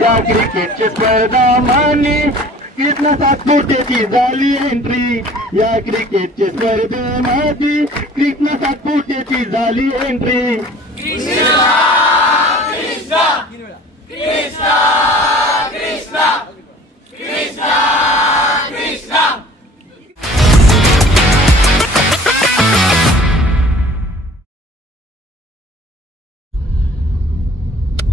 या क्रिकेटची स्पर्धा मानी कृष्णा सातपुतेची झाली एंट्री या क्रिकेटची स्पर्धेमध्ये कृष्णा सातपुतेची झाली एंट्री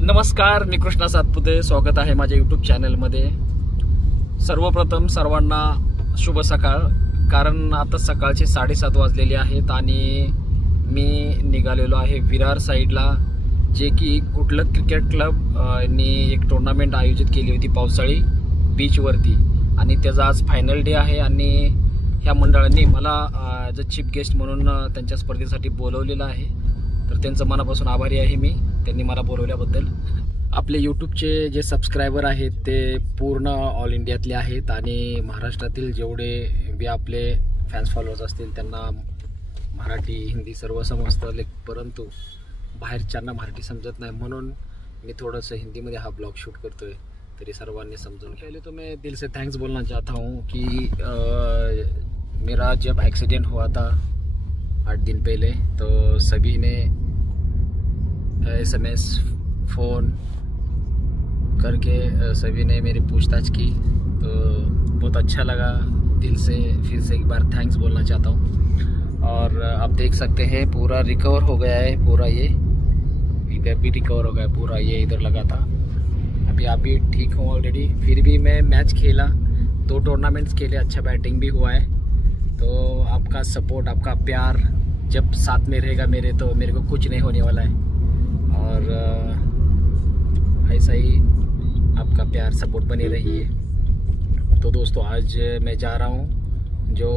नमस्कार, मी कृष्णा सातपुते. स्वागत आहे माझ्या यूट्यूब चॅनलमध्ये. सर्वप्रथम सर्वांना शुभ सकाळ. कारण आता सकाळचे 7:30 वाजलेले आहेत आणि मी निघालेलो आहे विरार साईडला, जे की गुडलक क्रिकेट क्लब यांनी एक टुर्नामेंट आयोजित केली होती पावसाळी बीचवरती, आणि त्याचा आज फायनल डे आहे. आणि ह्या मंडळांनी मला ॲज अ चीफ गेस्ट म्हणून त्यांच्या स्पर्धेसाठी बोलवलेलं आहे. तर त्यांचं मनापासून आभारी आहे मी, त्यांनी मला बोलवल्याबद्दल. आपले यूट्यूबचे जे सबस्क्रायबर आहेत ते पूर्ण ऑल इंडियातले आहेत आणि महाराष्ट्रातील जेवढे बी आपले फॅन्स फॉलोअर्स असतील त्यांना मराठी हिंदी सर्व समजतं, परंतु बाहेरच्यांना मराठी समजत नाही, म्हणून मी थोडंसं हिंदीमध्ये हा ब्लॉग शूट करतोय, तरी सर्वांनी समजून. पहले तो मैं दिल से थैंक्स बोलना चाहता हूँ कि मेरा जब एक्सीडेंट हुआ था 8 दिन पहले, तो सभी ने SMS फ़ोन करके सभी ने मेरी पूछताछ की, तो बहुत अच्छा लगा. दिल से फिर से एक बार थैंक्स बोलना चाहता हूँ. और आप देख सकते हैं पूरा रिकवर हो गया है, पूरा ये इधर भी रिकवर हो गया, पूरा ये इधर लगा था. अभी आप भी ठीक हो ऑलरेडी. फिर भी मैं मैच खेला, 2 टूर्नामेंट्स खेले, अच्छा बैटिंग भी हुआ है. तो आपका सपोर्ट, आपका प्यार जब साथ में रहेगा मेरे, तो मेरे को कुछ नहीं होने वाला है. और ऐसा ही आपका प्यार सपोर्ट बने रहिए. तो दोस्तों, आज मैं जा रहा हूँ जो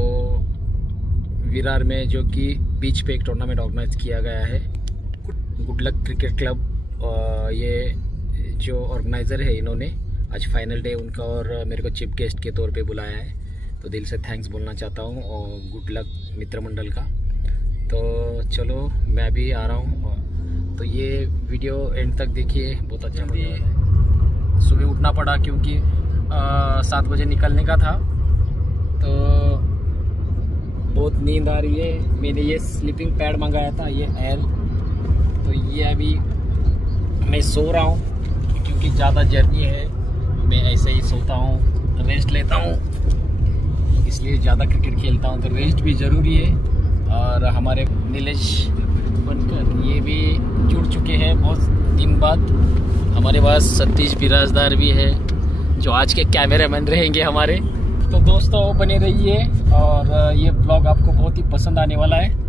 विरार में, जो कि बीच पे एक टूर्नामेंट ऑर्गेनाइज किया गया है, गुडलक क्रिकेट क्लब. ये जो ऑर्गेनाइज़र है, इन्होंने आज फाइनल डे उनका और मेरे को चीफ गेस्ट के तौर पे बुलाया है. तो दिल से थैंक्स बोलना चाहता हूँ और गुडलक मित्र मंडल का. तो चलो, मैं भी आ रहा हूँ. तो ये वीडियो एंड तक देखिए, बहुत अच्छा. भी सुबह उठना पड़ा क्योंकि 7 बजे निकलने का था, तो बहुत नींद आ रही है. मैंने ये स्लीपिंग पैड मंगाया था, ये एल, तो ये अभी मैं सो रहा हूँ क्योंकि ज़्यादा जर्नी है. मैं ऐसे ही सोता हूँ, रेस्ट लेता हूँ, इसलिए ज़्यादा क्रिकेट खेलता हूँ, तो रेस्ट भी ज़रूरी है. और हमारे नीलेश बनकर ये भी जुड़ चुके हैं बहुत दिन बाद. हमारे पास सतीश बिराजदार भी है, जो आज के कैमरामैन रहेंगे हमारे. तो दोस्तों, बने रहिए और ये ब्लॉग आपको बहुत ही पसंद आने वाला है.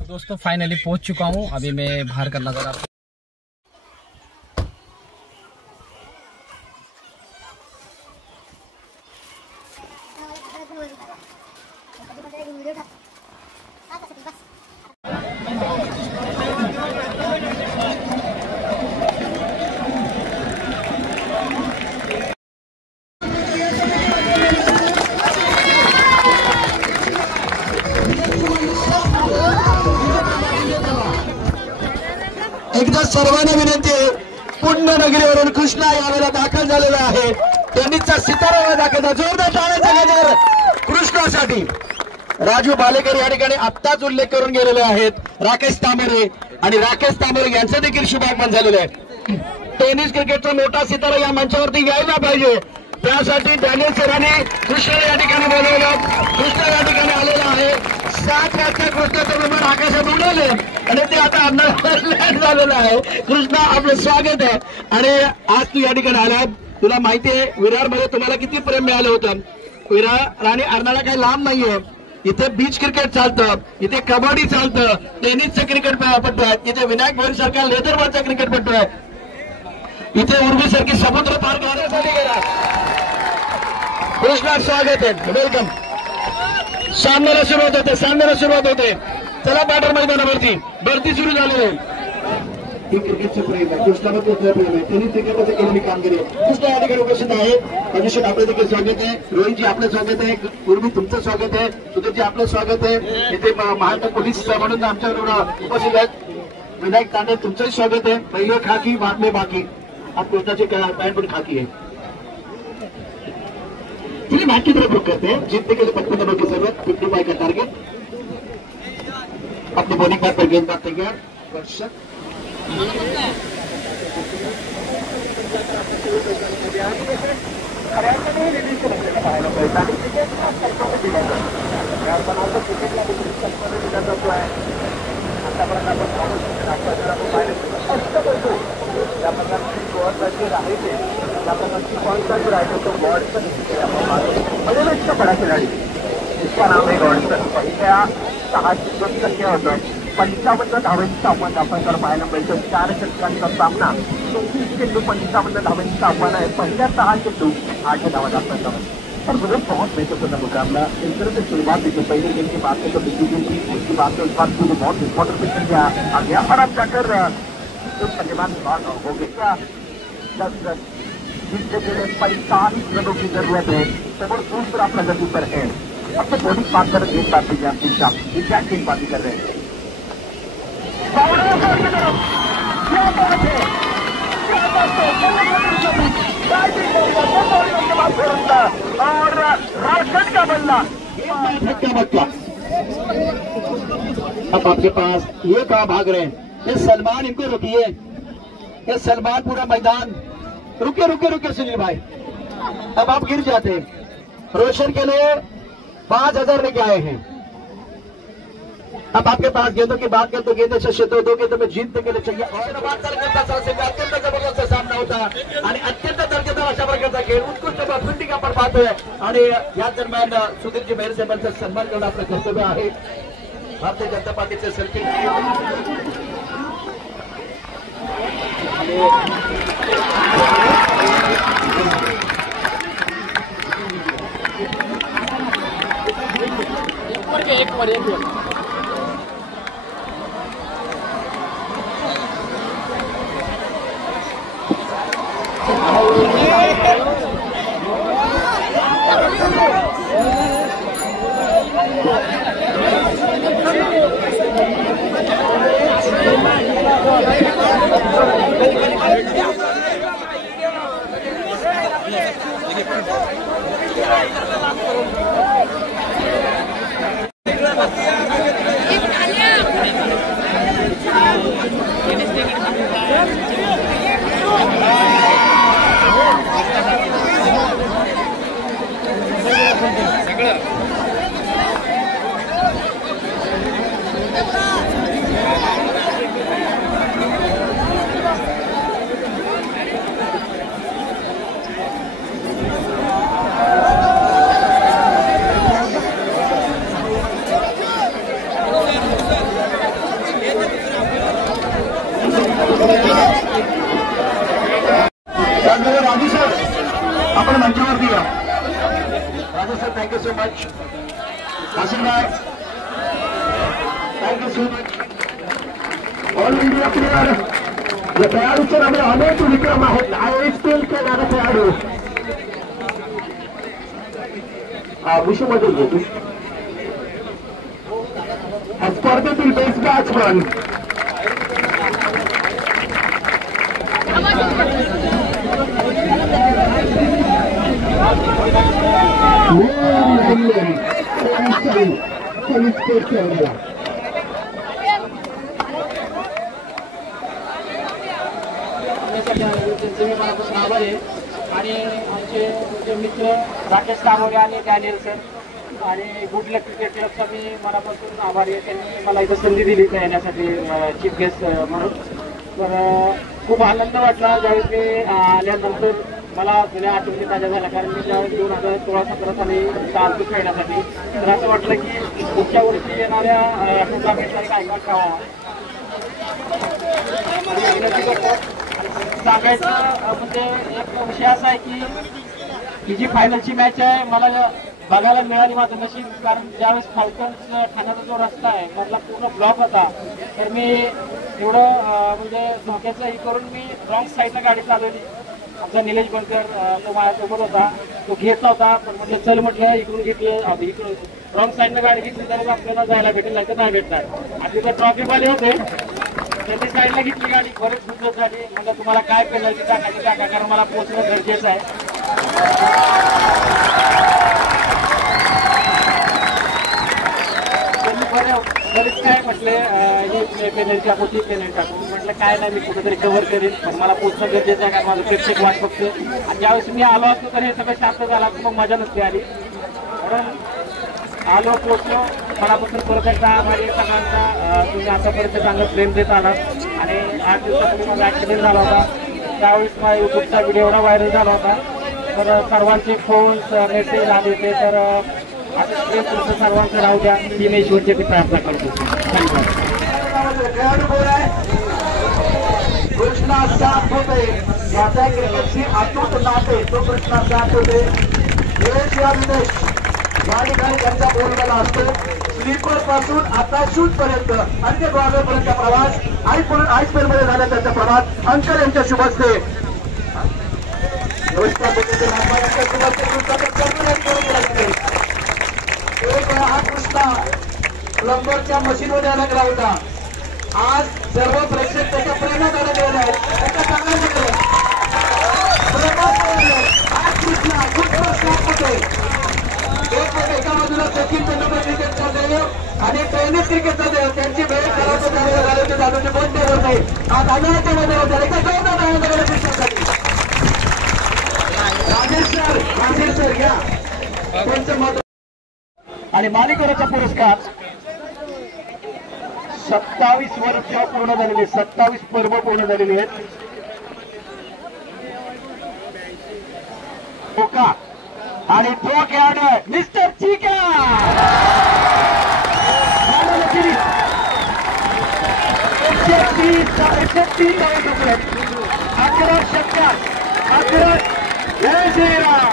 दोस्तों, फाइनली पहुंच चुका हूं. अभी मैं बाहर का नज़ारा एकदा सर्वांना विनंती आहे, पुण्यनगरीवरून कृष्णा यावेळेला दाखल झालेला आहे. त्यांनीचा सितारा दाखवला, जोरदार टाळ्यांचा गजर कृष्णासाठी. राजू भालेकर या ठिकाणी आत्ताच उल्लेख करून गेलेले आहेत. राकेश तांबरे आणि राकेश तांबरे यांचं देखील शुभागमन झालेलं आहे. टेनिस क्रिकेटचा मोठा सितारा या मंचावरती यायला पाहिजे, त्यासाठी डॅनियल सरांनी कृष्ण या ठिकाणी बोलवलं. कृष्ण या ठिकाणी आलेला आहे. 7 वाजता कृष्णाचं विमान आकाशात उडवले आणि ते आता लँड झालेलं आहे. कृष्णा आपलं स्वागत आहे. आणि आज तू या ठिकाणी आला, तुला माहिती आहे विरारमध्ये तुम्हाला किती प्रेम मिळालं होतं. विरार आणि अर्नाळा काही लांब नाहीये. इथे बीच क्रिकेट चालतं, इथे कबड्डी चालतं, टेनिसचं क्रिकेट पट्टू आहे, इथे विनायक भोईर सारखा लेदर बॉलचा क्रिकेट पट्टू आहे, इथे उर्वी सारखी समुद्र पार करण्यासाठी गेला. कृष्णा स्वागत आहे, वेलकम. सामन्याला सुरुवात होते. चला बॅटर मैदानावरती भरती सुरू झालेली आहे. ही क्रिकेटचं प्रेम आहे, कृष्णाबद्दल प्रेम आहे, टेनिस क्रिकेटमध्ये केलेली कामगिरी आहे. कृष्णा या ठिकाणी उपस्थित आहे. अभिषेक आपलं देखील स्वागत आहे. रोहितजी आपलं स्वागत आहे. उर्वी तुमचं स्वागत आहे. सुधीरजी आपलं स्वागत आहे. इथे महाराष्ट्र पोलीस म्हणून आमच्याबरोबर उपस्थित आहेत. विनायक तांडे तुमचंही स्वागत आहे. पहिले खाकी बाद में बाकी. आप कोर्टाचे पॅन्ट पण खाकी आहे. चलिए मैच की तरफ रुक करते हैं. जीतने के लिए 55 नंबर की जरूरत, 55 का टारगेट. अपने बॉलिंग पैड पर गेंदबाज तैयार. वर्षक बड़ा खिलाड़ी, इसका नाम है गॉडसन. पहिल्या 6 टक्के होतं. 55 धावांचं आव्हान आपण जर पाहायला मिळतं. 4 षटकांचा सामना, 24 चेंडू 55 धावांचं आव्हान आहे. पहिल्या 6 चेंडू 8 धावा दाखल. और मतलब बहुत महत्वपूर्ण मुकाबला. इस तरह से शुरुआत देखिए, पहले गेम की बात है तो बिजली गेम की, उसकी बात है उस बात को बहुत इंपॉर्टेंट पिक्चर आ गया. और अब जाकर बल्लेबाज हो गया. 10 जीतने के लिए 45 रनों की जरूरत है. समोर दूसरा प्रगति पर है. अब तो बॉलिंग बात कर गेंदबाजी गेंदबाजी कर रहे हैं. और राशन का बल्ला, अब आपके पास ये कहाँ भाग रहे हैं. ये सलमान, इनको रुकिए. ये सलमान पूरा मैदान. रुके सुनील भाई, अब आप गिर जाते हैं. रोशन के लिए 5000 लेके आए हैं. अब आपके पास गेंदों की बात करें तो गेंदे से 2 गेंदों में जीतने के लिए चाहिए. अत्यंत जबरदस्त सामना होता आणि अत्यंत दर्जेदार अशा प्रकारचा खेळ, उत्कृष्ट भूमिका आपण पाहतोय. आणि या दरम्यान सुधीरजी मेहर साहेबांचा सन्मान करणं आपलं कर्तव्य आहे. भारतीय जनता पार्टीचे सर्किट राजू सर आपण मंचावरती या. Raju sir thank you so much. आशीर्वाद thank you so much. All India player या खेळाडूचे नावे अनेक विक्रम आहेत. ISPL खेळणारा खेळाडू विश्वमध्ये घेतो. स्पर्धेतील बेस्ट बॅट्समन पोलीस स्पोर्ट खेळायला. त्यांचे मनापासून आभार आहे. आणि आमचे मित्र राकेश तामोरे आणि डॅनियल सर आणि गुड लक क्रिकेट क्लबचा मी मनापासून आभारी आहे. त्यांनी मला इथं संधी दिली तर येण्यासाठी चीफ गेस्ट म्हणून. तर खूप आनंद वाटला ज्यावेळेस मी आल्यानंतर मला जुन्या आठवणी ताज्या झाल्या. कारण मी ज्यावेळेस 2016-17 साली चालतो खेळण्यासाठी, तर असं वाटलं की पुढच्या वर्षी येणाऱ्या टुर्नामेंटला एक आयकॉन ठेवावा. सांगायचं म्हणजे एक विषय असा आहे की ही जी फायनलची मॅच आहे मला बघायला मिळाली माझं नशीब. कारण ज्यावेळेस फाल्कन्स ठाण्याचा जो रस्ता आहे मधला पूर्ण ब्लॉक होता, तर मी एवढं म्हणजे धोक्याचं हे करून मी रॉंग साईडला गाडी चालवली. आमचा निलेश बनकर तो माझ्यासोबत होता, तो घेत नव्हता, पण म्हणजे चल म्हटलं इकडून घेतली, इकडून रॉंग साईडला गाडी घेतली तरच आपल्याला जायला भेटेल, नाही तर नाही भेटणार. आणि तिथं ट्रॉफीवाले होते, त्यांनी साईडला घेतली गाडी, बरेच गुजर झाली. म्हणजे तुम्हाला काय पेनल्टी टाकायची टाका, कारण मला पोहोचणं गरजेचं आहे. बरेच काय म्हटले हे पेनल्टी टाकू ती पेनल्टी टाकू. म्हटलं काय नाही, मी कुठेतरी कव्हर करेन, पण मला पोहोचणं गरजेचं आहे, कारण माझं प्रेक्षक वाट बघतो. आणि ज्यावेळेस मी आलो असतो तर हे सगळं शांत झाला, मग मजा नसते आली. म्हणून आलो, पोचलो, मनापासून परत एकदा आभारी सगळ्यांचा. तुम्ही आतापर्यंत चांगलं प्रेम देत आलात. आणि 8 दिवसापूर्वी माझा ॲक्सिडेंट झाला होता, त्यावेळेस माझा यूट्यूबचा व्हिडिओ एवढा व्हायरल झाला होता. तर सर्वांचे फोन्स मेसेज आले होते, तर असं प्रेम तुमचं सर्वांचं राहू द्या, ही मी ईश्वरची प्रार्थना करतो. कृष्णा साथ होते याचा क्रिकेटची अतूट नाते, तो कृष्णा साथ होते. देश या विदेश या ठिकाणी त्यांचा बोललेला असतो. स्लीपर पासून आता शूट पर्यंत अनेक वाजेपर्यंत प्रवास आयपीएल मध्ये झाला त्यांचा प्रवास अंकर यांच्या शुभ हस्ते. एक वेळा हा कृष्णा प्लंबरच्या मशीनमध्ये अडकला होता. आज सर्व प्रेक्षक त्याच्या प्रेमात अडकलेले आहेत, त्याच्या चांगल्याकडे आज कृष्णा खूप साथ होते. एका बाजूला सचिन तेंडुलकर क्रिकेटचा देव आणि टेनिस क्रिकेटचा देव, त्यांची भेट करायचं झाले होते. जाधवचे दोन देव होते. आज आजाराच्या मध्ये होते. एका चौदा धावांकडे क्रिकेटसाठी राजेश सर घ्या त्यांचं मत. आणि मालिकेचा पुरस्कार 27 वर्ष पूर्ण झालेले, 27 पर्व पूर्ण झालेली आहेत. ओका आणि तो खेळाडू मिस्टर चिका 130 11 षटकार 11. जय श्रीराम.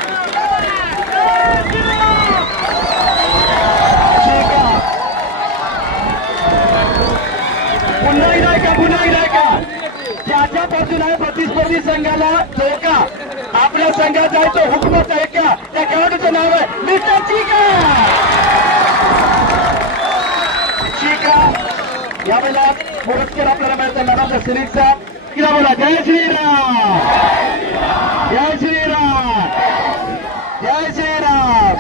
पुन्हा एकदा ज्याच्या बाजूला आहे प्रतिस्पर्धी संघाला धोका, आपल्या संघाचा आहे तो हुकमत आहे का, त्या खेळाडूचं नाव आहे मिस्टर चिका. यावेळेला पुरस्कार आपल्याला मिळतो मॅडम सिरीजचा. किंवा बोला जय श्रीराम, जय श्रीराम, जय श्रीराम.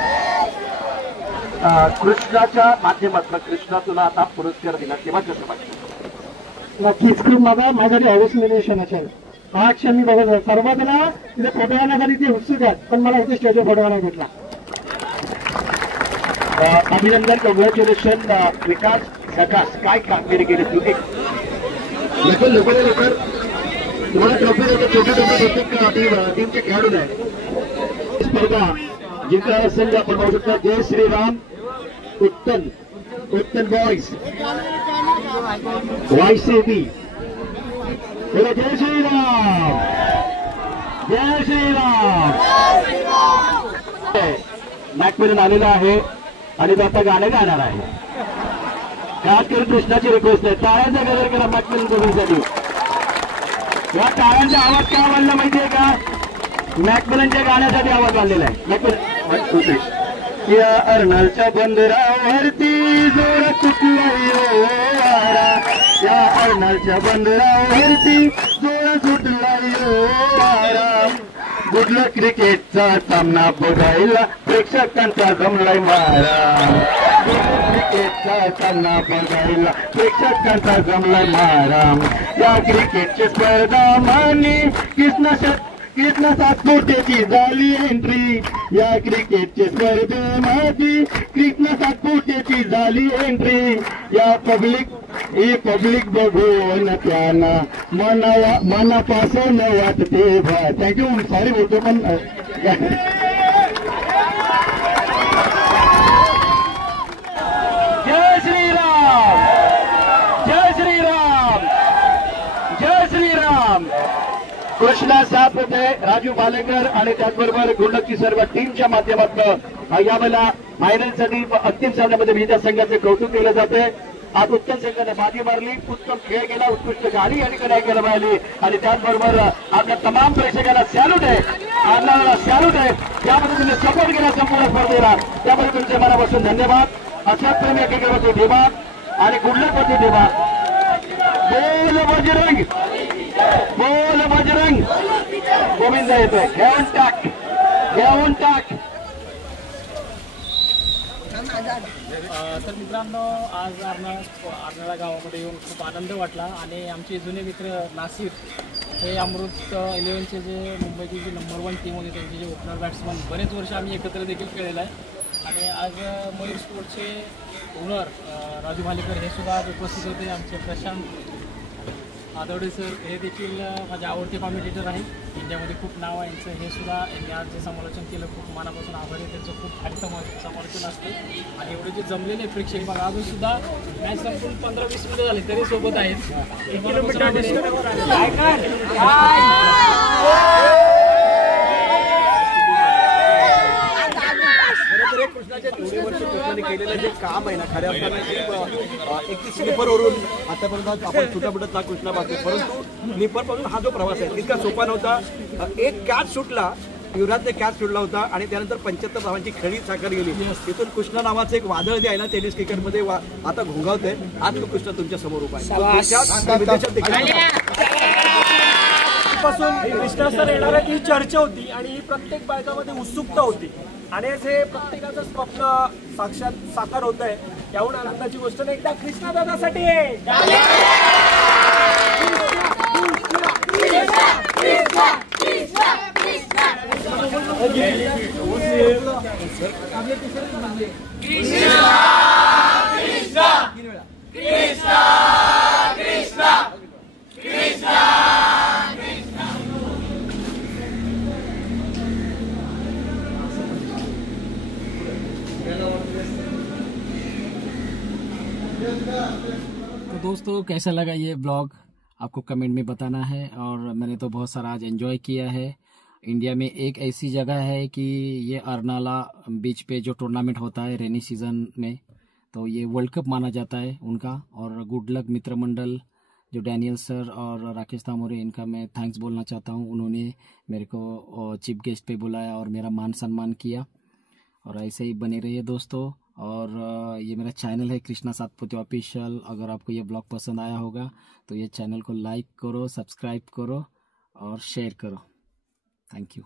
कृष्णाच्या माध्यमातून कृष्णा तुला आता पुरस्कार दिला, तेव्हा कसं वाटतं? नक्कीच खूप माझ्यासाठी अविस्मरणीय असेल हा क्षण. मी बघत सर्वजण तिथे फोटो घेण्यासाठी ते उत्सुक आहेत, पण मला इथे स्टेजवर फोटो नाही भेटला. अभिनंदन, कॉंग्रॅच्युलेशन. विकास सकास काय कामगिरी केली तू. एक लवकर तुम्हाला ट्रॉफी देतो. छोट्या प्रत्येक टीमचे खेळाडू आहे. स्पर्धा जिंकणारा संघ आपण पाहू शकता जय श्रीराम उत्तन बॉयज YCB. जय श्रीराम, जय श्रीराम. मॅकमिलन आलेला आहे आणि तो आता गाणं गाणार आहे. खास करून कृष्णाची रिक्वेस्ट आहे, टाळ्यांचा गजर करा मॅकमिलन दोघींसाठी. या टाळ्यांचा आवाज काय वाढला माहितीये का? मॅकमिलनच्या गाण्यासाठी आवाज वाढलेला आहे. या अर्नाळच्या बंदरावरती जोर सुटला वारा, या अर्नाळच्या बंदरावरती जोर सुटला वारा. गुडलक क्रिकेटचा सामना बघायला प्रेक्षकांचा जमलाय मारा. क्रिकेटचा सामना बघायला प्रेक्षकांचा जमला माराम. या क्रिकेटची स्पर्धा मानी कृष्ण सातपुतेची झाली एंट्री. या क्रिकेटची स्पर्धेमध्ये कृष्ण सातपुतेची झाली एंट्री. या पब्लिक बघून त्यांना मनापासून वाटते भा. थँक्यू. सॉरी बोलतो पण जय श्रीराम, जय श्रीराम, जय श्रीराम. कृष्णा सातपुते, राजू बालेकर आणि त्याचबरोबर गुंडकची सर्व टीमच्या माध्यमातून यावेळेला फायनलसाठी अंतिम सामन्यामध्ये विजेत्या संघाचे कौतुक केलं जाते. आज उत्तम संघाने बाजी मारली, उत्तम खेळ केला, उत्कृष्ट गाडी या ठिकाणी ऐकायला मिळाली आणि त्याचबरोबर आपल्या तमाम प्रेक्षकांना सॅल्यूट आहे, आपल्याला सॅल्यूट आहे. त्यामध्ये तुम्ही सपोर्ट केला संपूर्ण स्पर्धेला, त्यामध्ये तुमचे मनापासून धन्यवाद. अशा प्रेमी क्रिकेटवरती धन्यवाद आणि गुंडकवरती धन्यवाद. बोल बजरंग, बोल बजरंग. गोविंद येतोय, घेऊन टाक, घेऊन टाक. तर मित्रांनो, आज अर्नाळा गावामध्ये येऊन खूप आनंद वाटला आणि आमचे जुने मित्र नासिर हे अमृत 11चे जे मुंबईची जी नंबर 1 टीम होती त्यांचे जे ओपनर बॅट्समन बरेच वर्ष आम्ही एकत्र देखील खेळलेलं आहे. आणि आज मयूर स्पोर्ट्सचे ओनर राजू भालेकर हे सुद्धा आज उपस्थित होते. आमचे प्रशांत आदवडे सर हे देखील माझे आवडते कॉमेंटेटर आहेत. इंडियामध्ये खूप नाव आहे यांचं. हे सुद्धा यांनी आज जे समालोचन केलं खूप मनापासून आभारी आहे. त्यांचं खूप भारी समालोचन असतं आणि एवढे जे जमलेले प्रेक्षक बघा अजून सुद्धा मॅच संपून 15-20 मिनिटं झाले तरी सोबत आहेत. 1 किलोमीटर कृष्णाच्या थोडी वर्ष कृष्णाने केलेलं जे काम आहे ना, खऱ्या अर्थाने 31 स्लीपरवरून आतापर्यंत आपण सुटापुटातला कृष्णा पाहतो, परंतु स्लीपरपासून हा जो प्रवास आहे इतका सोपा नव्हता. एक कॅच सुटला, युवराजने कॅच सुटला होता आणि त्यानंतर 75 धावांची खेळी साकार गेली. तिथून कृष्णा नावाचं एक वादळ जे आहे ना टेनिस क्रिकेटमध्ये आता घोंगावतंय. आज तो कृष्णा तुमच्या समोर उभा आहे. पासून कृष्णा सर येणार ही चर्चा होती आणि ही प्रत्येक बायकामध्ये उत्सुकता होती आणि हे प्रत्येकाचं स्वप्न साक्षात साकार होत आहे. याहून आनंदाची गोष्ट नाही. एकदा कृष्णा दादासाठी तो दोस्तों कैसा लगा ये ब्लॉग आपको कमेंट में बताना है. और मैंने तो बहुत सारा आज एंजॉय किया है. इंडिया में एक ऐसी जगह है कि ये अर्नाला बीच पे जो टूर्नामेंट होता है रेनी सीजन में, तो ये वर्ल्ड कप माना जाता है उनका. और गुड लक मित्र मंडल जो डैनियल सर और राकेश तामोरे, इनका मैं थैंक्स बोलना चाहता हूँ. उन्होंने मेरे को चीफ गेस्ट पे बुलाया और मेरा मान सम्मान किया. और ऐसे ही बने रहिए दोस्तों. और ये मेरा चैनल है कृष्णा सातपुते ऑफिशियल. अगर आपको ये ब्लॉग पसंद आया होगा तो ये चैनल को लाइक करो, सब्सक्राइब करो और शेयर करो. Thank you.